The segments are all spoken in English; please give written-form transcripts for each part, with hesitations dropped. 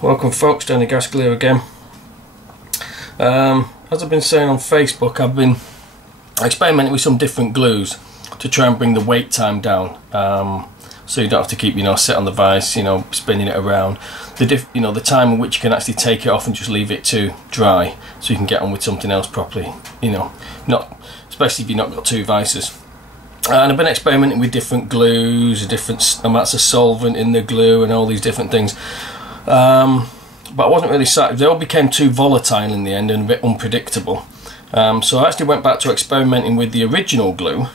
welcome folks, Danny Gaskell here again. As I've been saying on Facebook, I've been experimenting with some different glues to try and bring the wait time down, so you don't have to keep set on the vise, spinning it around. The time in which you can actually take it off and just leave it to dry, so you can get on with something else properly. Not especially if you've not got two vices. And I've been experimenting with different glues, different amounts of solvent in the glue, and all these different things. But I wasn't really satisfied. They all became too volatile in the end and a bit unpredictable. So I actually went back to experimenting with the original glue,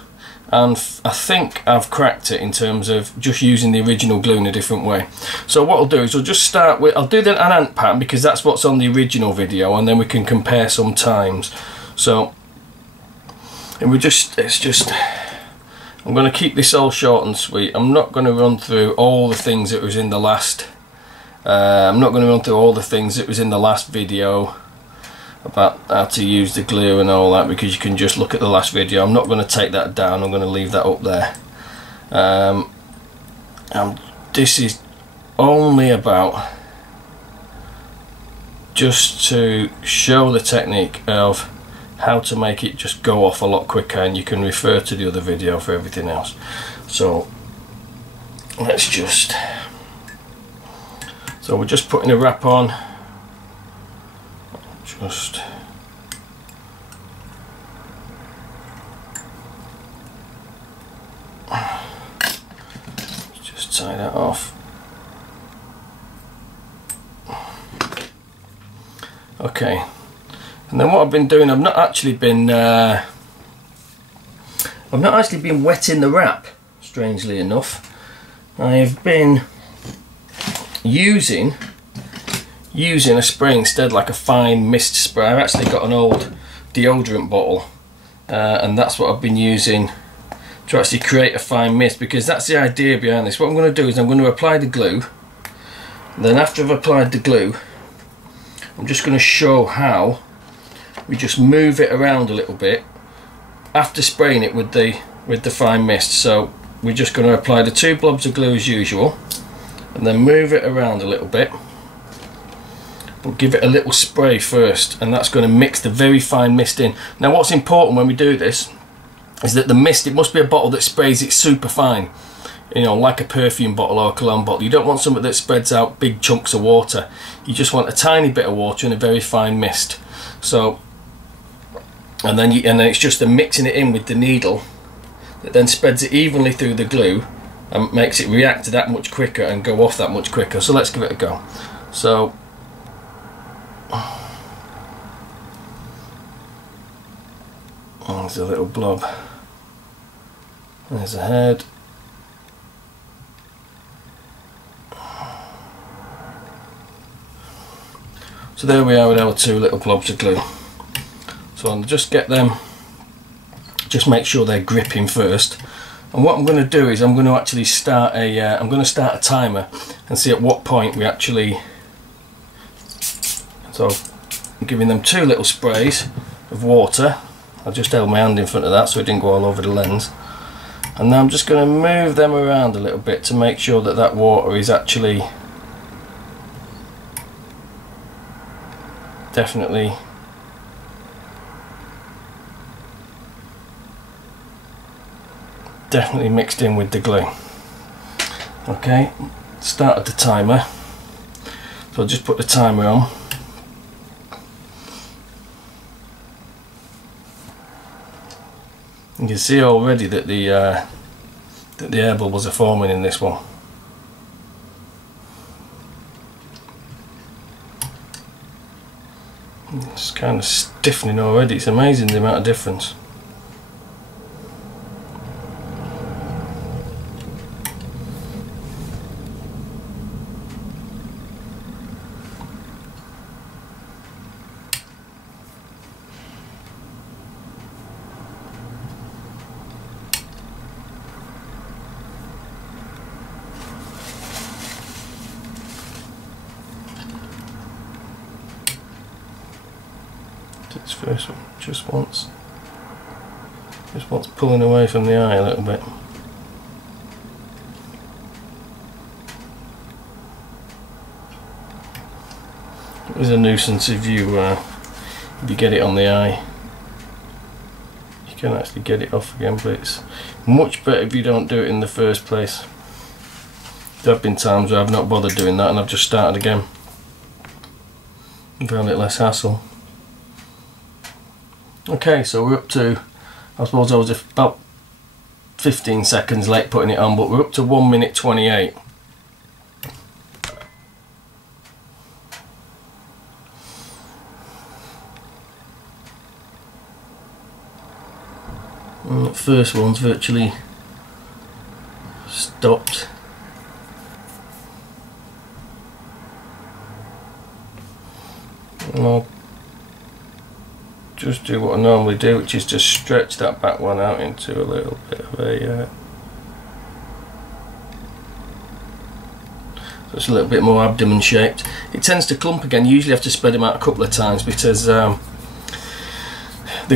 and I think I've cracked it in terms of just using the original glue in a different way. So what I'll do is I'll just start with, I'll do an ant pattern because that's what's on the original video, and then we can compare some times. So, and I'm going to keep this all short and sweet. I'm not going to run through all the things that was in the last video about how to use the glue and all that, because you can just look at the last video. I'm not going to take that down, I'm going to leave that up there. And this is only about just to show the technique of how to make it just go off a lot quicker, and you can refer to the other video for everything else. So let's just, so we're just putting a wrap on, just tie that off. Okay. And then what I've been doing, I've not actually been wetting the wrap, strangely enough. I have been using a spray instead, like a fine mist spray. I've actually got an old deodorant bottle, and that's what I've been using to actually create a fine mist, because that's the idea behind this. What I'm going to do is I'm going to apply the glue, and then after I've applied the glue, I'm just going to show how we just move it around a little bit after spraying it with the fine mist. So we're just going to apply the 2 blobs of glue as usual, and then move it around a little bit, but give it a little spray first, and that's going to mix the very fine mist in. Now what's important when we do this is that the mist, it must be a bottle that sprays it super fine, like a perfume bottle or a cologne bottle. You don't want something that spreads out big chunks of water. You just want a tiny bit of water and a very fine mist. So and then it's just the mixing it in with the needle that then spreads it evenly through the glue and makes it react that much quicker and go off that much quicker. So let's give it a go. So there's a little blob, there's a head, so there we are with our 2 little blobs of glue. So I'll just get them, just make sure they're gripping first. And what I'm going to do is I'm going to actually start a timer and see at what point we actually. So I'm giving them 2 little sprays of water. I just held my hand in front of that so it didn't go all over the lens. And now I'm just going to move them around a little bit to make sure that that water is actually definitely mixed in with the glue. Okay, started the timer, so I'll just put the timer on. You can see already that the air bubbles are forming in this one. It's kind of stiffening already. It's amazing the amount of difference. This first one just wants pulling away from the eye a little bit. It is a nuisance if you get it on the eye. You can actually get it off again, but it's much better if you don't do it in the first place. There have been times where I've not bothered doing that and I've just started again and found it less hassle. Okay, so we're up to, I suppose I was about 15 seconds late putting it on, but we're up to 1 minute 28. And the first one's virtually stopped. And I'll just do what I normally do, which is just stretch that back one out into a little bit of a so it's a little bit more abdomen shaped. It tends to clump again. You usually have to spread them out a couple of times because the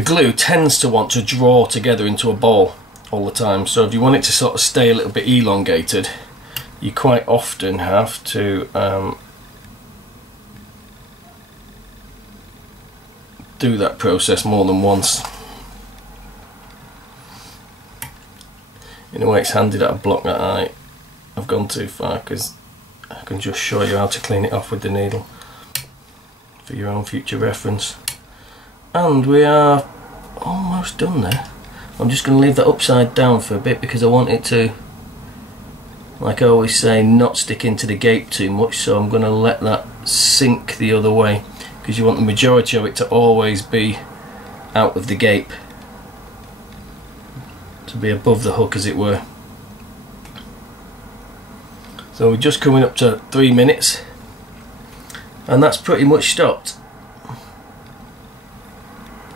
glue tends to want to draw together into a ball all the time. So if you want it to sort of stay a little bit elongated, you quite often have to do that process more than once. In a way, it's handy that I blocked that eye. I've gone too far because I can just show you how to clean it off with the needle for your own future reference. And we are almost done there. I'm just going to leave that upside down for a bit because I want it to, like I always say, not stick into the gape too much, so I'm going to let that sink the other way, because you want the majority of it to always be out of the gape, to be above the hook as it were. So we're just coming up to 3 minutes and that's pretty much stopped.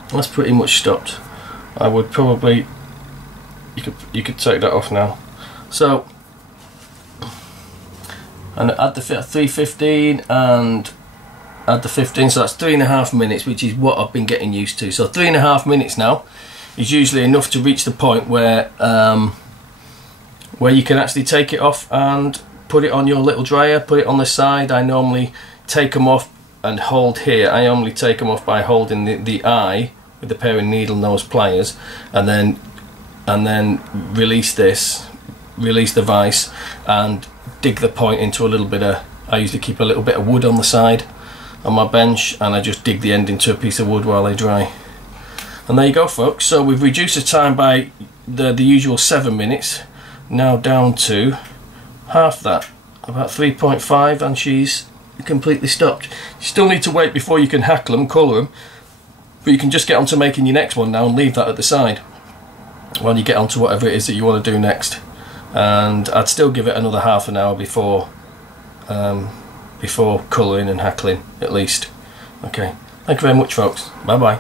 That's pretty much stopped. I would probably, you could take that off now. So, and add the 3:15 and add the 15, so that's 3.5 minutes, which is what I've been getting used to. So 3.5 minutes now is usually enough to reach the point where you can actually take it off and put it on your little dryer, put it on the side. I normally take them off and hold here. I normally take them off by holding the eye with a pair of needle nose pliers, and then release this, release the vise, and dig the point into a little bit of, I usually keep a little bit of wood on the side on my bench, and I just dig the end into a piece of wood while they dry. And there you go, folks. So we've reduced the time by the usual 7 minutes, now down to half that, about 3.5, and she's completely stopped. You still need to wait before you can hackle them, colour them, but you can just get on to making your next one now and leave that at the side while you get on to whatever it is that you want to do next. And I'd still give it another half an hour before colouring and hackling at least. Okay, thank you very much, folks. Bye bye.